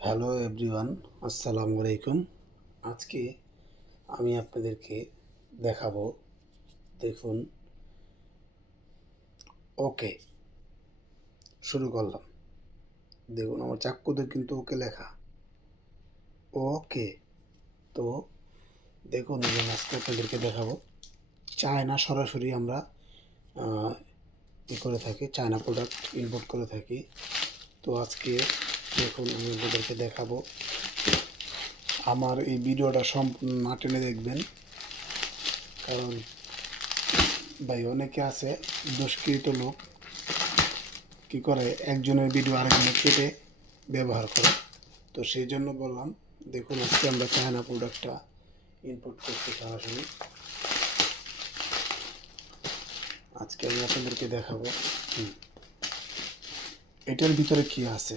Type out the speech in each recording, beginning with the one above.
Hello everyone, আসসালামু আলাইকুম। আজকে আমি আপনাদেরকে দেখাবো, দেখুন। ওকে, শুরু করলাম। দেখুন আমার চাক্কুতে কিন্তু ওকে লেখা, ওকে। তো দেখুন আজকে আপনাদেরকে দেখাবো চায়না সরাসরি আমরা করে থাকি, চায়না প্রোডাক্ট ইম্পোর্ট করে থাকি। তো আজকে দেখুন আমি আপনাদেরকে দেখাবো। আমার এই ভিডিওটা সম্পূর্ণ না টেনে দেখবেন, কারণ ভাই অনেকে আছে দুষ্কৃত লোক কী করে একজনের ভিডিও আরেকজনের কেটে ব্যবহার করে। তো সেই জন্য বললাম, দেখুন আজকে আমরা চায়না প্রোডাক্টটা ইম্পোর্ট করতে সরাসরি। আজকে আমি আপনাদেরকে দেখাবো এটার ভিতরে কি আছে।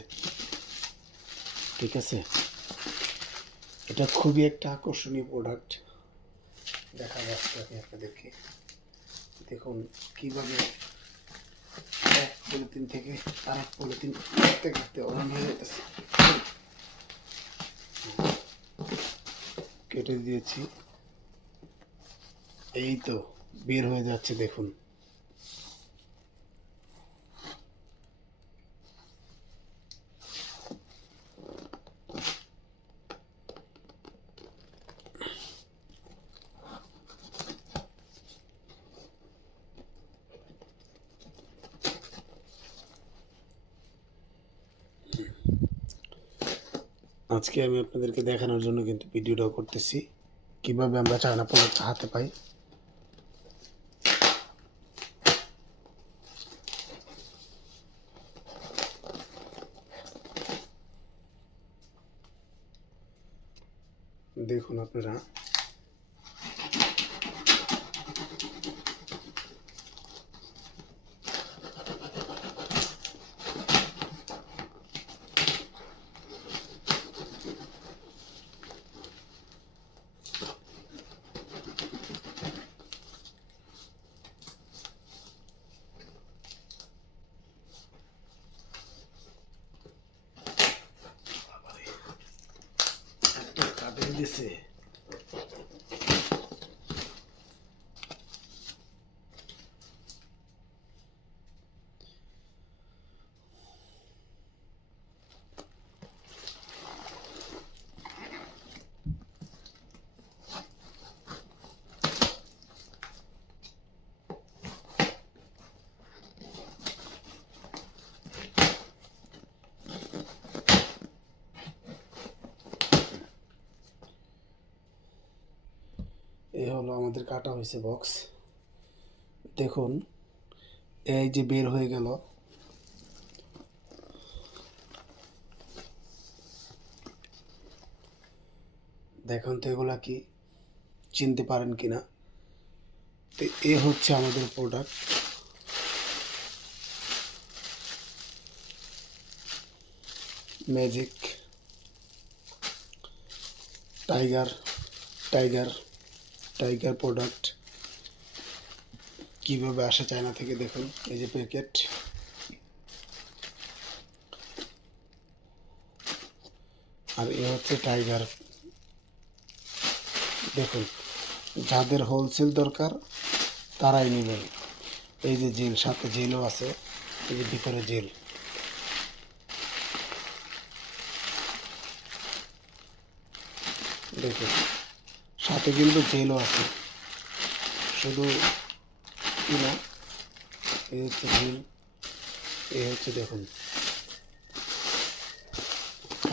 ঠিক আছে, এটা খুবই একটা আকর্ষণীয় প্রোডাক্ট। দেখা যাচ্ছে আমি আপনাদেরকে, দেখুন কীভাবে এক পলিথিন থেকে আরেক পলিথিন কাটতে কাটতে অন হয়ে যেতেছে। কেটে দিয়েছি, এই তো বের হয়ে যাচ্ছে দেখুন। আজকে আমি আপনাদেরকে দেখানোর জন্য কিন্তু ভিডিওটাও করতেছি, কিভাবে আমরা চায়না প্রোডাক্ট হাতে পাই। দেখুন আপনারা, একটা কাটে দিছে। এই হলো আমাদের কাটা হয়েছে বক্স। দেখুন এই যে বের হয়ে গেল, দেখুন তো এগুলা কি চিনতে পারেন কিনা। তো এ হচ্ছে আমাদের product. Magic tiger tiger tiger product কীভাবে আসে চায়না থেকে, দেখুন এই যে প্যাকেট। আর এ হচ্ছে টাইগার। দেখুন, যাদের হোলসেল দরকার তারাই নেবেন। এই যে জেল, সাথে জেলও আছে, এই যে ভিতরে জেল। দেখুন সাথে কিন্তু জেলও আছে, শুধু কি না, এই হচ্ছে জেল, এই হচ্ছে দেখুন।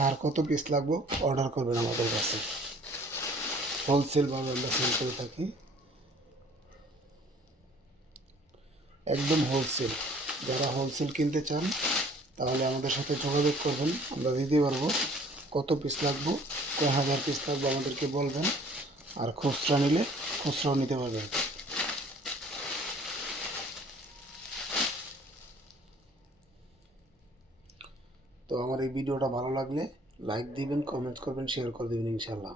আর কত পিস লাগবে অর্ডার করবেন আমাদের কাছে, হোলসেলভাবে আমরা সেল করে থাকি, একদম হোলসেল। যারা হোলসেল কিনতে চান তাহলে আমাদের সাথে যোগাযোগ করবেন, আমরা দিতে পারবো। কত পিস লাগবে, কয় হাজার পিস লাগবে আমাদেরকে বলবেন। আর খুচরা নিলে খুচরাও নিতে পারবেন। তো আমার এই ভিডিওটা ভালো লাগলে লাইক দিবেন, কমেন্ট করবেন, শেয়ার করে দেবেন ইনশাল্লাহ।